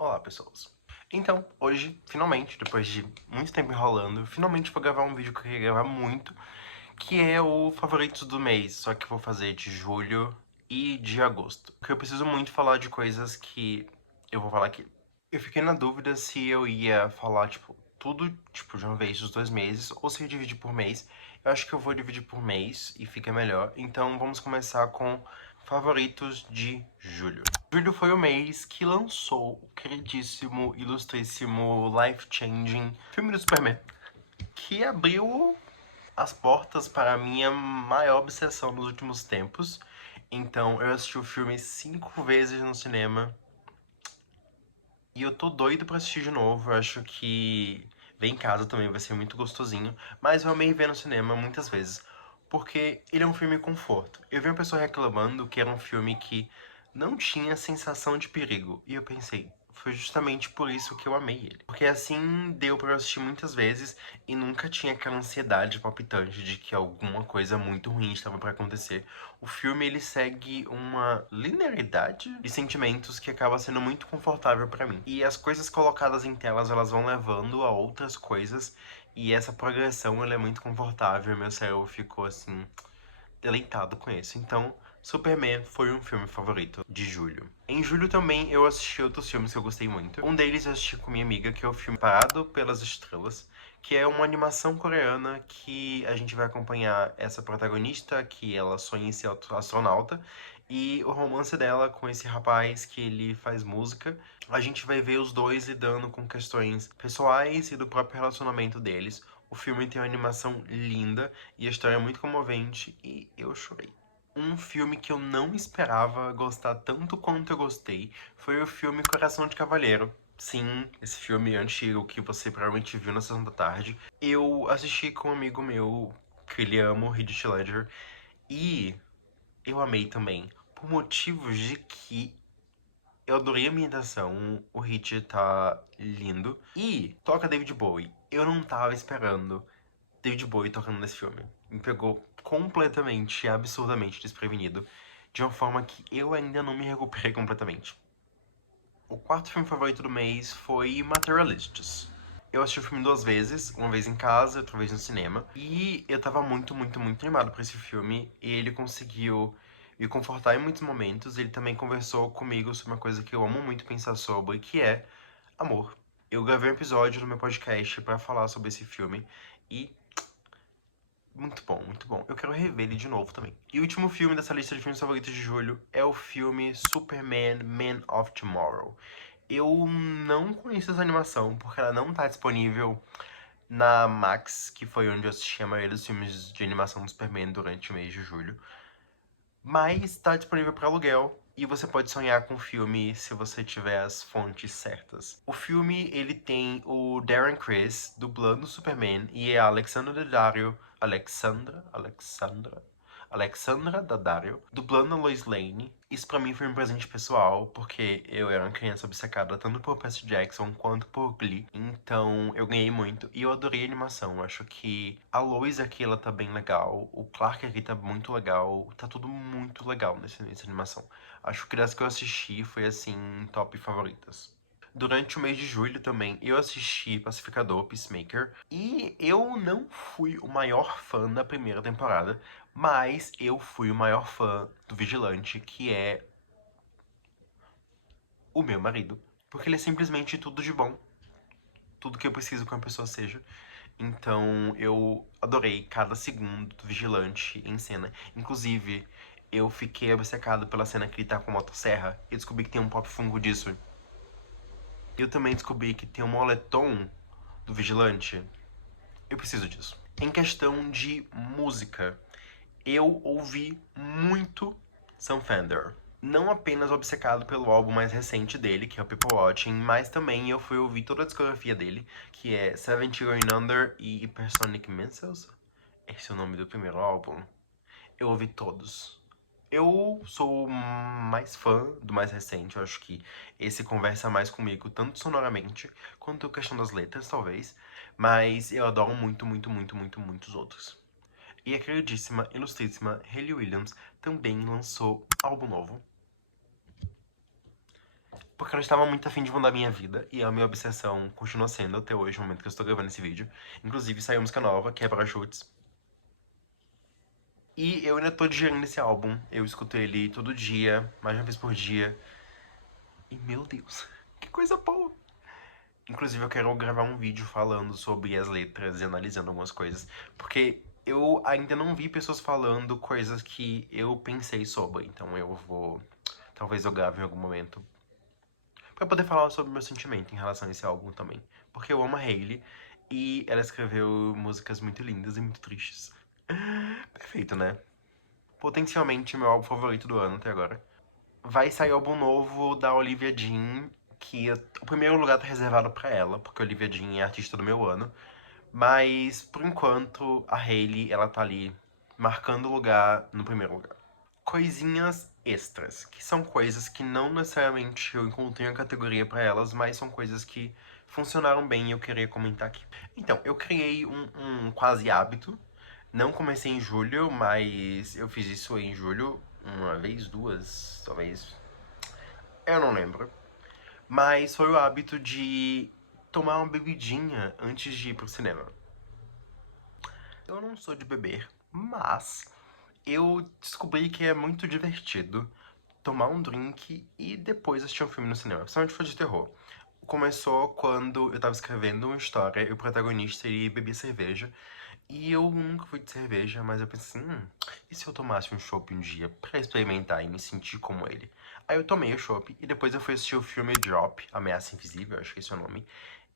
Olá, pessoas. Então, hoje, finalmente, depois de muito tempo enrolando, finalmente vou gravar um vídeo que eu queria gravar muito, que é o Favoritos do Mês, só que eu vou fazer de julho e de agosto. Porque eu preciso muito falar de coisas que eu vou falar aqui. Eu fiquei na dúvida se eu ia falar, tudo, de uma vez dos 2 meses, ou se eu dividir por mês. Eu acho que eu vou dividir por mês e fica melhor. Então, vamos começar com favoritos de julho. Julho foi o mês que lançou o queridíssimo, ilustríssimo, life-changing filme do Superman, que abriu as portas para a minha maior obsessão nos últimos tempos. Então, eu assisti o filme 5 vezes no cinema. E eu tô doido pra assistir de novo. Eu acho que ver em casa também vai ser muito gostosinho. Mas eu amei ver no cinema muitas vezes. Porque ele é um filme conforto. Eu vi uma pessoa reclamando que era um filme que não tinha sensação de perigo. E eu pensei, foi justamente por isso que eu amei ele. Porque assim deu pra eu assistir muitas vezes e nunca tinha aquela ansiedade palpitante de que alguma coisa muito ruim estava pra acontecer. O filme ele segue uma linearidade de sentimentos que acaba sendo muito confortável pra mim. E as coisas colocadas em telas, elas vão levando a outras coisas, e essa progressão ela é muito confortável. Meu cérebro ficou assim deleitado com isso. Então, Superman foi um filme favorito de julho. Em julho também eu assisti outros filmes que eu gostei muito. Um deles eu assisti com minha amiga, que é o filme Parado pelas Estrelas, que é uma animação coreana que a gente vai acompanhar essa protagonista, que ela sonha em ser astronauta, e o romance dela com esse rapaz que ele faz música. A gente vai ver os dois lidando com questões pessoais e do próprio relacionamento deles. O filme tem uma animação linda e a história é muito comovente e eu chorei. Um filme que eu não esperava gostar tanto quanto eu gostei foi o filme Coração de Cavalheiro. Sim, esse filme antigo que você provavelmente viu na sessão da tarde. Eu assisti com um amigo meu, que ele ama o Heath Ledger, e eu amei também, por motivos de que eu adorei a ambientação, o Heath tá lindo, e toca David Bowie. Eu não tava esperando David Bowie tocando nesse filme. Me pegou completamente, absurdamente desprevenido, de uma forma que eu ainda não me recuperei completamente. O quarto filme favorito do mês foi Materialistas. Eu assisti o filme 2 vezes, uma vez em casa, outra vez no cinema, e eu tava muito, muito, muito animado por esse filme, e ele conseguiu me confortar em muitos momentos. Ele também conversou comigo sobre uma coisa que eu amo muito pensar sobre, que é amor. Eu gravei um episódio no meu podcast pra falar sobre esse filme, e muito bom, muito bom. Eu quero rever ele de novo também. E o último filme dessa lista de filmes favoritos de julho é o filme Superman Man of Tomorrow. Eu não conheço essa animação porque ela não tá disponível na Max, que foi onde eu assisti a maioria dos filmes de animação do Superman durante o mês de julho. Mas está disponível para aluguel e você pode sonhar com o filme se você tiver as fontes certas. O filme ele tem o Darren Criss dublando o Superman e a Alexandra Daddario dublando a Lois Lane. Isso pra mim foi um presente pessoal, porque eu era uma criança obcecada tanto por Percy Jackson quanto por Glee. Então eu ganhei muito e eu adorei a animação. Eu acho que a Lois aqui ela tá bem legal, o Clark aqui tá muito legal, tá tudo muito legal nessa animação. Acho que das que eu assisti foi assim, top favoritas. Durante o mês de julho também eu assisti Pacificador, Peacemaker, e eu não fui o maior fã da primeira temporada, mas eu fui o maior fã do Vigilante, que é o meu marido, porque ele é simplesmente tudo de bom, tudo que eu preciso que uma pessoa seja. Então eu adorei cada segundo do Vigilante em cena. Inclusive, eu fiquei obcecado pela cena que ele tá com a motosserra e descobri que tem um pop fungo disso. Eu também descobri que tem um moletom do Vigilante. Eu preciso disso. Em questão de música, eu ouvi muito Sam Fender. Não apenas obcecado pelo álbum mais recente dele, que é o People Watching, mas também eu fui ouvir toda a discografia dele, que é Seventeen Going Under e Hypersonic Missiles. Esse é o nome do primeiro álbum. Eu ouvi todos. Eu sou mais fã do mais recente, eu acho que esse conversa mais comigo, tanto sonoramente, quanto a questão das letras, talvez. Mas eu adoro muito, muito, muito, muito, muitos outros. E a queridíssima, ilustríssima Hayley Williams também lançou álbum novo. porque ela estava muito afim de mudar minha vida, e a minha obsessão continua sendo até hoje, no momento que eu estou gravando esse vídeo. Inclusive, saiu música nova, que é Parachutes. E eu ainda tô digerindo esse álbum, eu escuto ele todo dia, mais de uma vez por dia. E, meu Deus, que coisa boa! Inclusive, eu quero gravar um vídeo falando sobre as letras e analisando algumas coisas, porque eu ainda não vi pessoas falando coisas que eu pensei sobre, então eu vou... Talvez eu grave em algum momento pra poder falar sobre o meu sentimento em relação a esse álbum também. Porque eu amo a Hailey e ela escreveu músicas muito lindas e muito tristes. Perfeito, né? Potencialmente meu álbum favorito do ano até agora. Vai sair álbum novo da Olivia Dean, que o primeiro lugar tá reservado pra ela, porque a Olivia Dean é a artista do meu ano. Mas, por enquanto, a Hailey, ela tá ali, marcando lugar no primeiro lugar. Coisinhas extras, que são coisas que não necessariamente eu encontrei uma categoria pra elas, mas são coisas que funcionaram bem e eu queria comentar aqui. Então, eu criei um quase hábito. Não comecei em julho, mas eu fiz isso em julho, uma vez, duas, talvez. Eu não lembro. Mas foi o hábito de tomar uma bebidinha antes de ir pro cinema. Eu não sou de beber, mas eu descobri que é muito divertido tomar um drink e depois assistir um filme no cinema, principalmente se for de terror. Começou quando eu tava escrevendo uma história e o protagonista ele bebia cerveja. E eu nunca fui de cerveja, mas eu pensei assim, e se eu tomasse um chopp um dia pra experimentar e me sentir como ele? Aí eu tomei o chopp e depois eu fui assistir o filme Drop, Ameaça Invisível, acho que esse é o nome.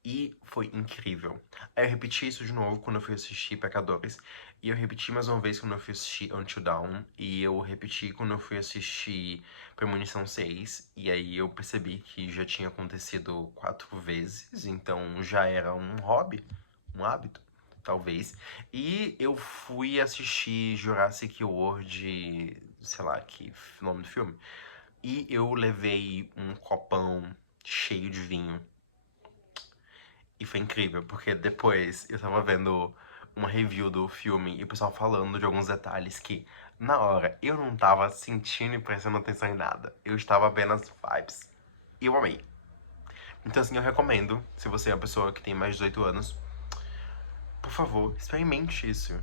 E foi incrível. Aí eu repeti isso de novo quando eu fui assistir Pecadores. E eu repeti mais uma vez quando eu fui assistir Until Dawn. E eu repeti quando eu fui assistir Premonição 6. E aí eu percebi que já tinha acontecido 4 vezes. Então já era um hobby, um hábito, talvez. E eu fui assistir Jurassic World, sei lá, que nome do filme. E eu levei um copão cheio de vinho. E foi incrível, porque depois eu tava vendo uma review do filme e o pessoal falando de alguns detalhes que, na hora, eu não tava sentindo e prestando atenção em nada. Eu estava vendo as vibes. E eu amei. Então, assim, eu recomendo, se você é uma pessoa que tem mais de 18 anos, por favor, experimente isso.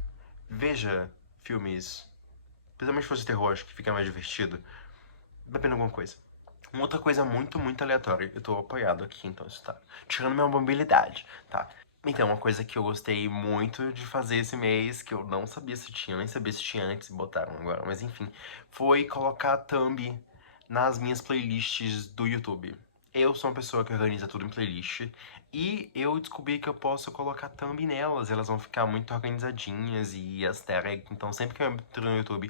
Veja filmes, principalmente se for de terror, acho que fica mais divertido, bebendo alguma coisa. Uma outra coisa muito, muito aleatória. Eu tô apoiado aqui, então isso tá tirando minha mobilidade, tá? Então, uma coisa que eu gostei muito de fazer esse mês, que eu não sabia se tinha, nem sabia se tinha antes e botaram agora, mas enfim, foi colocar thumb nas minhas playlists do YouTube. Eu sou uma pessoa que organiza tudo em playlist e eu descobri que eu posso colocar thumb nelas, elas vão ficar muito organizadinhas e easter egg. Então, sempre que eu entro no YouTube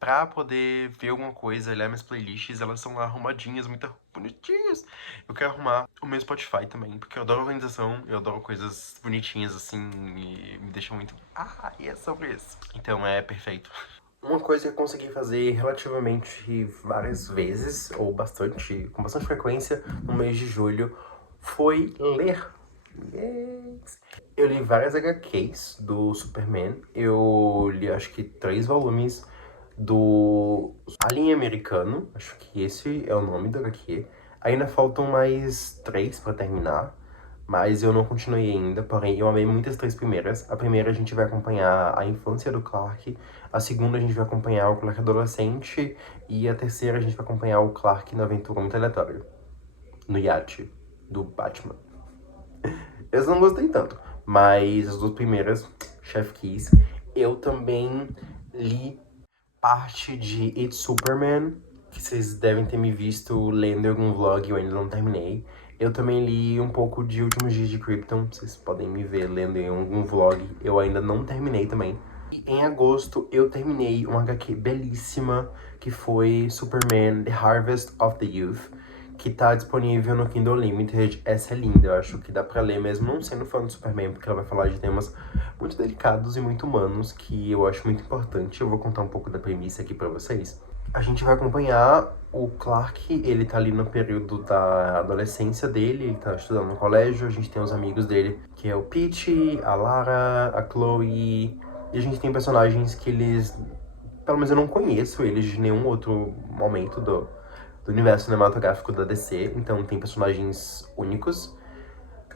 pra poder ver alguma coisa, olhar minhas playlists, elas são lá arrumadinhas, muito bonitinhas. Eu quero arrumar o meu Spotify também, porque eu adoro organização, eu adoro coisas bonitinhas assim, e me deixa muito... Ah, e é sobre isso. Então é perfeito. Uma coisa que eu consegui fazer relativamente várias vezes, ou bastante, com bastante frequência, no mês de julho, foi ler. Yes. Eu li várias HQs do Superman, eu li acho que 3 volumes do Alien Americano, acho que esse é o nome do HQ. Ainda faltam mais 3 pra terminar, mas eu não continuei ainda, porém eu amei muitas 3 primeiras. A primeira a gente vai acompanhar a infância do Clark, a segunda a gente vai acompanhar o Clark adolescente, e a terceira a gente vai acompanhar o Clark na aventura muito aleatória, no iate do Batman. Eu não gostei tanto, mas as 2 primeiras, Chef Kiss. Eu também li parte de It's Superman, que vocês devem ter me visto lendo em algum vlog, eu ainda não terminei. Eu também li um pouco de Últimos Dias de Krypton, vocês podem me ver lendo em algum vlog, eu ainda não terminei também. E em agosto eu terminei uma HQ belíssima, que foi Superman The Harvest of the Youth, que tá disponível no Kindle Unlimited. Essa é linda, eu acho que dá pra ler mesmo não sendo fã do Superman, porque ela vai falar de temas muito delicados e muito humanos, que eu acho muito importante. Eu vou contar um pouco da premissa aqui pra vocês. A gente vai acompanhar o Clark, ele tá ali no período da adolescência dele, ele tá estudando no colégio, a gente tem os amigos dele, que é o Pete, a Lara, a Chloe, e a gente tem personagens que eles, pelo menos eu não conheço eles de nenhum outro momento do universo cinematográfico da DC, então tem personagens únicos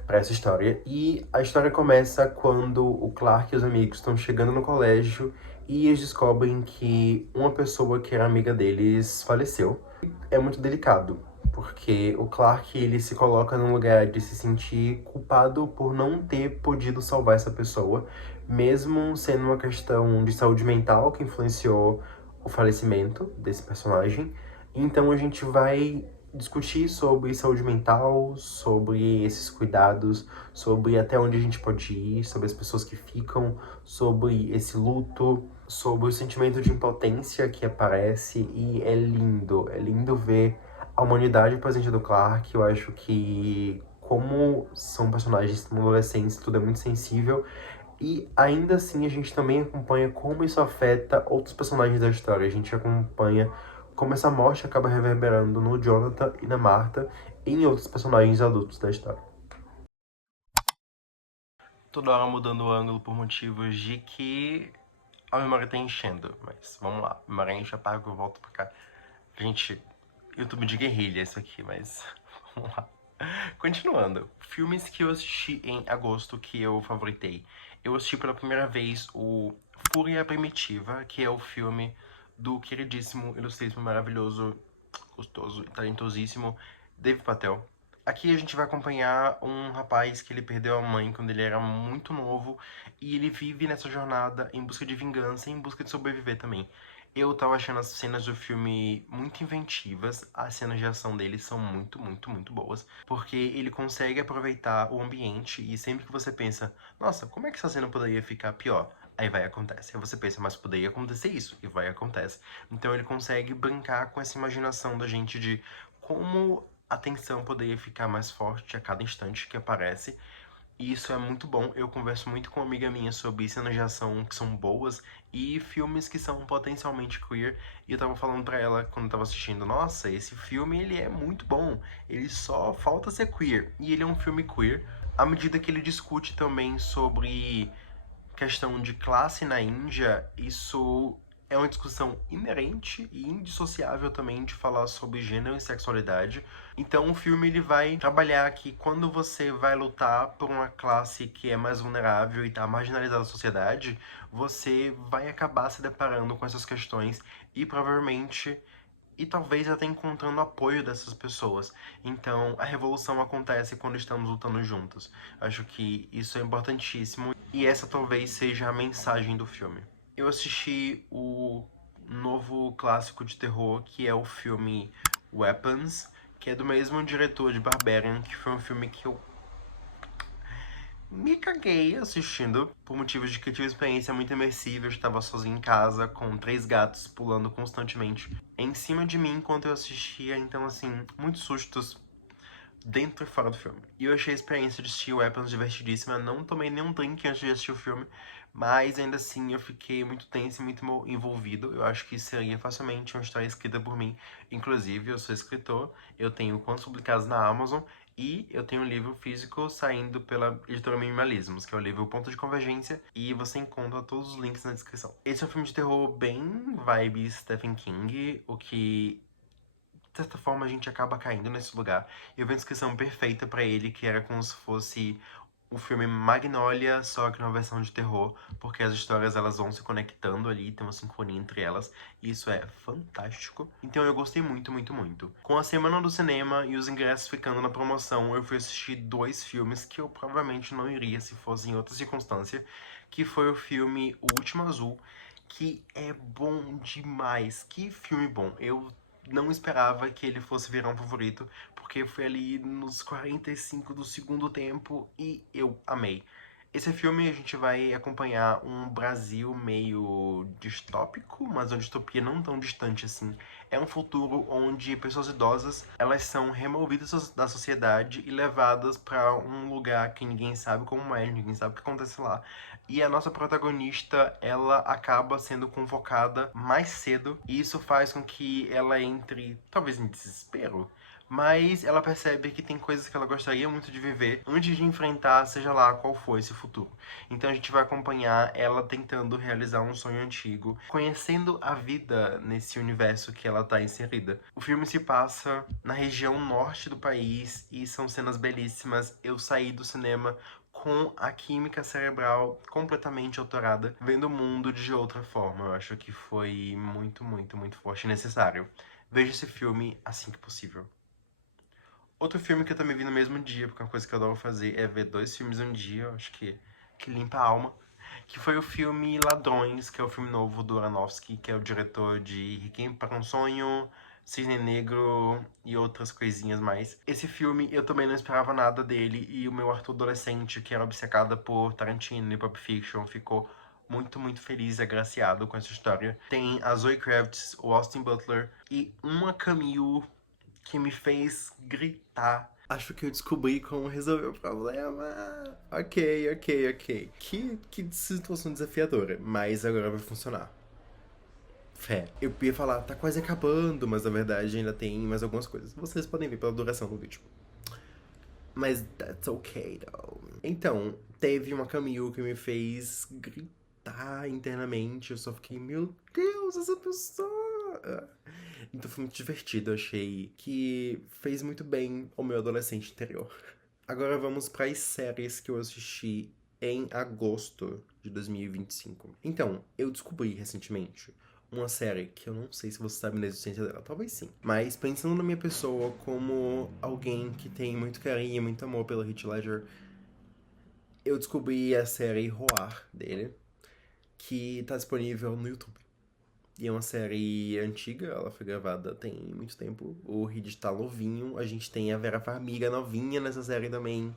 para essa história. E a história começa quando o Clark e os amigos estão chegando no colégio e eles descobrem que uma pessoa que era amiga deles faleceu. É muito delicado, porque o Clark, ele se coloca num lugar de se sentir culpado por não ter podido salvar essa pessoa, mesmo sendo uma questão de saúde mental que influenciou o falecimento desse personagem. Então a gente vai discutir sobre saúde mental, sobre esses cuidados, sobre até onde a gente pode ir, sobre as pessoas que ficam, sobre esse luto, sobre o sentimento de impotência que aparece, e é lindo ver a humanidade presente do Clark. Eu acho que, como são personagens adolescentes, tudo é muito sensível, e ainda assim a gente também acompanha como isso afeta outros personagens da história. A gente acompanha como essa morte acaba reverberando no Jonathan e na Martha e em outros personagens adultos da história. Toda hora mudando o ângulo por motivos de que a memória tá enchendo. Mas vamos lá, a memória enche, apaga, eu volto pra cá. Gente, YouTube de guerrilha isso aqui, mas vamos lá. Continuando, filmes que eu assisti em agosto que eu favoritei. Eu assisti pela primeira vez o Fúria Primitiva, que é o filme do queridíssimo, ilustríssimo, maravilhoso, gostoso e talentosíssimo Dave Patel. Aqui a gente vai acompanhar um rapaz que ele perdeu a mãe quando ele era muito novo e ele vive nessa jornada em busca de vingança e em busca de sobreviver também. Eu tava achando as cenas do filme muito inventivas, as cenas de ação dele são muito, muito, muito boas, porque ele consegue aproveitar o ambiente e sempre que você pensa, nossa, como é que essa cena poderia ficar pior? Aí vai acontece. Aí você pensa, mas poderia acontecer isso, e vai acontece. Então ele consegue brincar com essa imaginação da gente de como a tensão poderia ficar mais forte a cada instante que aparece. E isso é muito bom. Eu converso muito com uma amiga minha sobre cenas de ação que são boas e filmes que são potencialmente queer. E eu tava falando pra ela quando eu tava assistindo, nossa, esse filme ele é muito bom. Ele só falta ser queer. E ele é um filme queer à medida que ele discute também sobre questão de classe na Índia. Isso é uma discussão inerente e indissociável também de falar sobre gênero e sexualidade. Então o filme ele vai trabalhar que quando você vai lutar por uma classe que é mais vulnerável e está marginalizada da sociedade, você vai acabar se deparando com essas questões e provavelmente e talvez até encontrando apoio dessas pessoas. Então, a revolução acontece quando estamos lutando juntos. Acho que isso é importantíssimo e essa talvez seja a mensagem do filme. Eu assisti o novo clássico de terror, que é o filme Weapons, que é do mesmo diretor de Barbarian, que foi um filme que eu me caguei assistindo, por motivos de que eu tive uma experiência muito imersiva. Eu estava sozinho em casa, com 3 gatos pulando constantemente em cima de mim enquanto eu assistia. Então, assim, muitos sustos dentro e fora do filme. E eu achei a experiência de assistir Weapons divertidíssima. Não tomei nenhum drink antes de assistir o filme, mas ainda assim eu fiquei muito tenso e muito envolvido. Eu acho que seria facilmente uma história escrita por mim. Inclusive, eu sou escritor, eu tenho contos publicados na Amazon e eu tenho um livro físico saindo pela editora Minimalismos, que é o livro Ponto de Convergência, e você encontra todos os links na descrição. Esse é um filme de terror bem vibe Stephen King, o que de certa forma a gente acaba caindo nesse lugar. Eu vi a descrição perfeita pra ele, que era como se fosse o filme Magnolia, só que numa versão de terror, porque as histórias elas vão se conectando ali, tem uma sincronia entre elas, e isso é fantástico. Então eu gostei muito, muito, muito. Com a semana do cinema e os ingressos ficando na promoção, eu fui assistir 2 filmes que eu provavelmente não iria se fosse em outra circunstância, que foi o filme O Último Azul, que é bom demais. Que filme bom. Eu não esperava que ele fosse virar um favorito, porque foi ali nos 45 do segundo tempo e eu amei. Esse filme a gente vai acompanhar um Brasil meio distópico, mas uma distopia não tão distante assim. É um futuro onde pessoas idosas, elas são removidas da sociedade e levadas para um lugar que ninguém sabe como é, ninguém sabe o que acontece lá. E a nossa protagonista, ela acaba sendo convocada mais cedo, e isso faz com que ela entre, talvez em desespero, Mas ela percebe que tem coisas que ela gostaria muito de viver antes de enfrentar, seja lá qual for esse futuro. Então a gente vai acompanhar ela tentando realizar um sonho antigo, conhecendo a vida nesse universo que ela tá inserida. O filme se passa na região norte do país e são cenas belíssimas. Eu saí do cinema com a química cerebral completamente alterada, vendo o mundo de outra forma. Eu acho que foi muito, muito, muito forte e necessário. Veja esse filme assim que possível. Outro filme que eu também vi no mesmo dia, porque uma coisa que eu adoro fazer é ver 2 filmes em um dia, eu acho que limpa a alma. Que foi o filme Ladrões, que é o filme novo do Aronofsky, que é o diretor de Requiem para um Sonho, Cisne Negro e outras coisinhas mais. Esse filme eu também não esperava nada dele, e o meu Arthur adolescente, que era obcecada por Tarantino e Pulp Fiction, ficou muito, muito feliz e agraciado com essa história. Tem a Zoe Kravitz, o Austin Butler e uma Camille que me fez gritar. Acho que eu descobri como resolver o problema. Ok, ok, ok. Que situação desafiadora, mas agora vai funcionar. Fé. Eu ia falar, tá quase acabando, mas na verdade ainda tem mais algumas coisas. Vocês podem ver pela duração do vídeo. Mas that's okay, though. Então, teve uma Camille que me fez gritar internamente. Eu só fiquei, meu Deus, essa pessoa. Então foi muito divertido, eu achei que fez muito bem ao meu adolescente interior. Agora vamos para as séries que eu assisti em agosto de 2025. Então, eu descobri recentemente uma série que eu não sei se você sabe da existência dela, talvez sim. Mas pensando na minha pessoa como alguém que tem muito carinho e muito amor pelo Heath Ledger, eu descobri a série Roar dele, que tá disponível no YouTube. E é uma série antiga, ela foi gravada tem muito tempo. O Reed tá novinho, a gente tem a Vera Farmiga novinha nessa série também.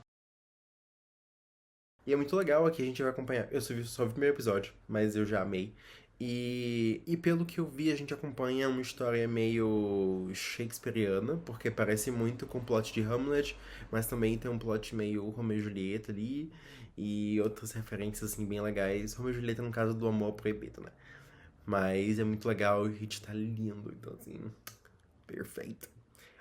E é muito legal aqui, a gente vai acompanhar. Eu só vi o primeiro episódio, mas eu já amei. E pelo que eu vi, a gente acompanha uma história meio shakespeariana, porque parece muito com o plot de Hamlet, mas também tem um plot meio Romeu e Julieta ali, e outras referências assim bem legais. Romeu e Julieta no caso do amor proibido, né? Mas é muito legal, o Hit tá lindo, então assim, perfeito.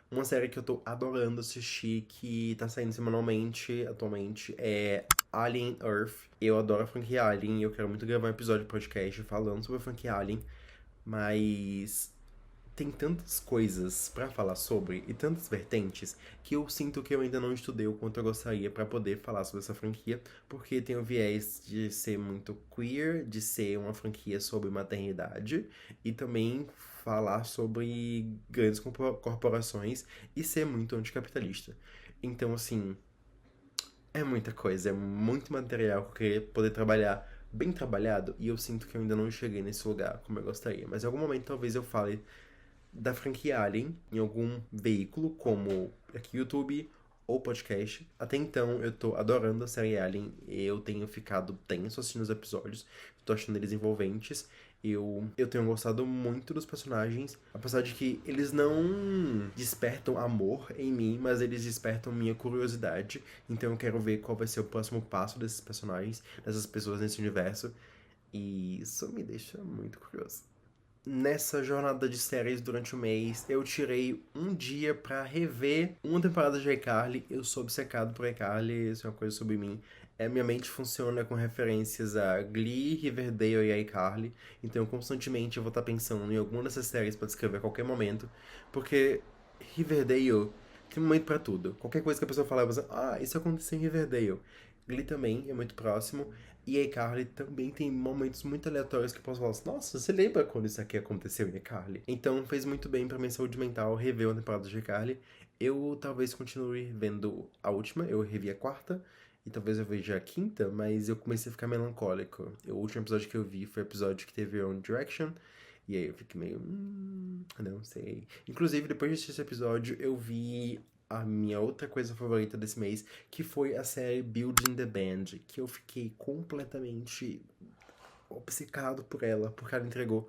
Uma série que eu tô adorando assistir, que tá saindo semanalmente atualmente, é Alien Earth. Eu adoro a franquia Alien e eu quero muito gravar um episódio de podcast falando sobre a franquia Alien, mas tem tantas coisas pra falar sobre e tantas vertentes que eu sinto que eu ainda não estudei o quanto eu gostaria pra poder falar sobre essa franquia, porque tem o viés de ser muito queer, de ser uma franquia sobre maternidade e também falar sobre grandes corporações e ser muito anticapitalista. Então, assim, é muita coisa, é muito material que eu queria poder trabalhar bem trabalhado e eu sinto que eu ainda não cheguei nesse lugar como eu gostaria. Mas em algum momento talvez eu fale da franquia Alien em algum veículo, como aqui YouTube ou podcast. Até então, eu tô adorando a série Alien. Eu tenho ficado tenso assistindo os episódios. Tô achando eles envolventes. Eu tenho gostado muito dos personagens, apesar de que eles não despertam amor em mim, mas eles despertam minha curiosidade. Então eu quero ver qual vai ser o próximo passo desses personagens, dessas pessoas nesse universo. E isso me deixa muito curioso. Nessa jornada de séries durante o mês, eu tirei um dia pra rever uma temporada de iCarly. Eu sou obcecado por iCarly, isso é uma coisa sobre mim. Minha mente funciona com referências a Glee, Riverdale e iCarly. Então, constantemente eu vou estar pensando em alguma dessas séries pra descrever a qualquer momento. Porque Riverdale tem um momento pra tudo. Qualquer coisa que a pessoa falar, você, isso aconteceu em Riverdale. Glee também é muito próximo. E iCarly também tem momentos muito aleatórios que eu posso falar assim, nossa, você lembra quando isso aqui aconteceu em iCarly? Então fez muito bem pra minha saúde mental rever uma temporada de iCarly. Eu talvez continue vendo a última, eu revi a quarta, e talvez eu veja a quinta, mas eu comecei a ficar melancólico. O último episódio que eu vi foi o episódio que teve One Direction, e aí eu fiquei meio, não sei. Inclusive, depois de assistir esse episódio, eu vi a minha outra coisa favorita desse mês, que foi a série Building the Band, que eu fiquei completamente obcecado por ela, porque ela entregou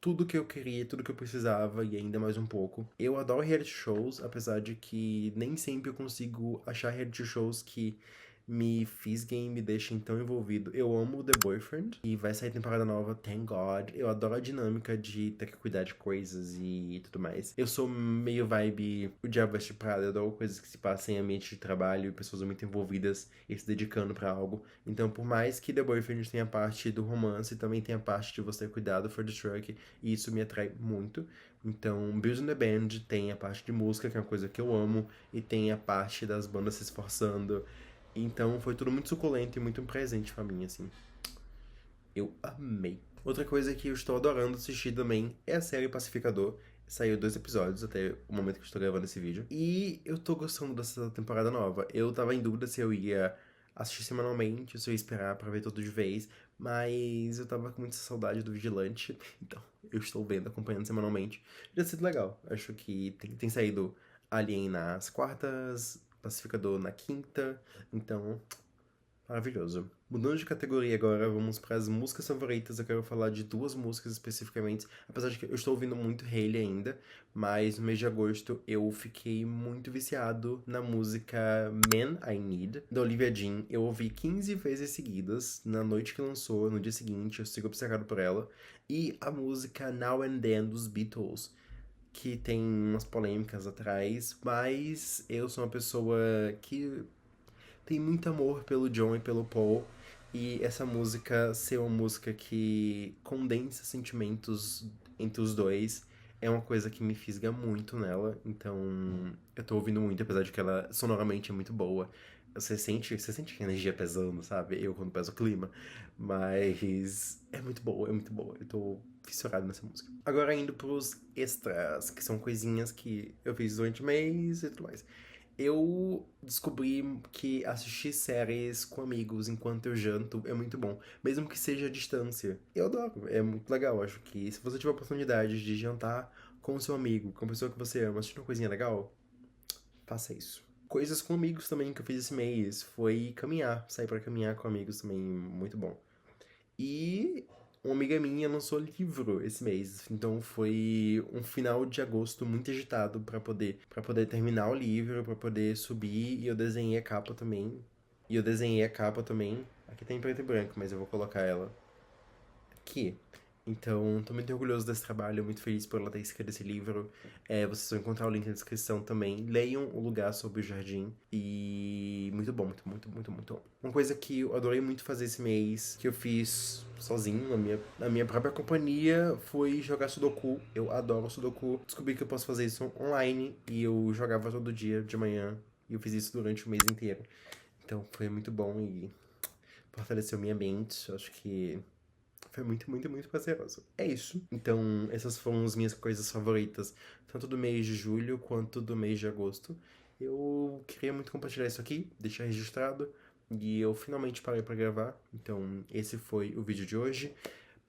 tudo que eu queria, tudo que eu precisava e ainda mais um pouco. Eu adoro reality shows, apesar de que nem sempre eu consigo achar reality shows que me fisguem e me deixem tão envolvido. Eu amo The Boyfriend e vai sair temporada nova, thank God. Eu adoro a dinâmica de ter que cuidar de coisas e tudo mais. Eu sou meio vibe O Diabo Veste Prada, eu adoro coisas que se passam em ambiente de trabalho e pessoas muito envolvidas e se dedicando pra algo. Então, por mais que The Boyfriend tenha a parte do romance, também tem a parte de você cuidar do For the Truck, e isso me atrai muito. Então, Bills in the Band tem a parte de música, que é uma coisa que eu amo, e tem a parte das bandas se esforçando. Então, foi tudo muito suculento e muito presente pra mim, assim. Eu amei. Outra coisa que eu estou adorando assistir também é a série Pacificador. Saiu 2 episódios até o momento que eu estou gravando esse vídeo. E eu tô gostando dessa temporada nova. Eu tava em dúvida se eu ia assistir semanalmente, se eu ia esperar pra ver tudo de vez. Mas eu tava com muita saudade do Vigilante. Então, eu estou vendo, acompanhando semanalmente. Já sido legal. Acho que tem saído Alien nas quartas, Pacificador na quinta. Então, maravilhoso. Mudando de categoria agora, vamos para as músicas favoritas. Eu quero falar de 2 músicas especificamente, apesar de que eu estou ouvindo muito Hailey ainda, mas no mês de agosto eu fiquei muito viciado na música Man I Need, da Olivia Dean. Eu ouvi 15 vezes seguidas, na noite que lançou, no dia seguinte, eu sigo obcecado por ela. E a música Now and Then, dos Beatles, que tem umas polêmicas atrás, mas eu sou uma pessoa que tem muito amor pelo John e pelo Paul. E essa música ser uma música que condensa sentimentos entre os dois é uma coisa que me fisga muito nela. Então, eu tô ouvindo muito, apesar de que ela sonoramente é muito boa. Você sente a energia pesando, sabe? Eu quando peso o clima. Mas é muito boa, é muito boa. Eu tô fissurado nessa música. Agora indo pros extras, que são coisinhas que eu fiz durante o mês e tudo mais. Eu descobri que assistir séries com amigos enquanto eu janto é muito bom, mesmo que seja à distância. Eu adoro, é muito legal. Acho que se você tiver a oportunidade de jantar com o seu amigo, com a pessoa que você ama, assistir uma coisinha legal, faça isso. Coisas com amigos também que eu fiz esse mês foi caminhar, sair pra caminhar com amigos também, muito bom. E uma amiga minha lançou livro esse mês, então foi um final de agosto muito agitado para poder terminar o livro, para poder subir, e eu desenhei a capa também. E eu desenhei a capa também. Aqui tem preto e branco, mas eu vou colocar ela aqui. Então, tô muito orgulhoso desse trabalho, muito feliz por ela ter escrito esse livro. Vocês vão encontrar o link na descrição também. Leiam O Lugar Sob o Jardim. E muito bom, muito, muito, muito, muito bom. Uma coisa que eu adorei muito fazer esse mês, que eu fiz sozinho, na minha própria companhia, foi jogar Sudoku. Eu adoro Sudoku. Descobri que eu posso fazer isso online e eu jogava todo dia de manhã. E eu fiz isso durante o mês inteiro. Então foi muito bom e fortaleceu minha mente. Acho que foi muito, muito, muito prazeroso. É isso. Então, essas foram as minhas coisas favoritas, tanto do mês de julho quanto do mês de agosto. Eu queria muito compartilhar isso aqui, deixar registrado. E eu finalmente parei pra gravar. Então, esse foi o vídeo de hoje.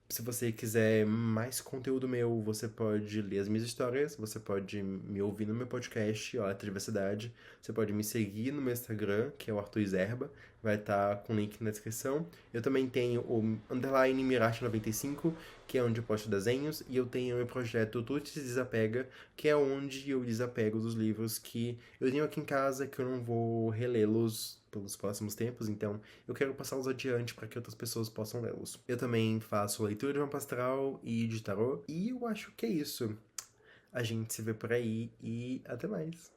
Se você quiser mais conteúdo meu, você pode ler as minhas histórias, você pode me ouvir no meu podcast, ó, Alta Diversidade. Você pode me seguir no meu Instagram, que é o Arthur Zerba, vai estar com o link na descrição. Eu também tenho o underline Mirache95, que é onde eu posto desenhos, e eu tenho o meu projeto Tuti se Desapega, que é onde eu desapego dos livros que eu tenho aqui em casa, que eu não vou relê-los pelos próximos tempos, então eu quero passá-los adiante para que outras pessoas possam lê-los. Eu também faço leitura de mapa astral e de tarô, e eu acho que é isso. A gente se vê por aí e até mais.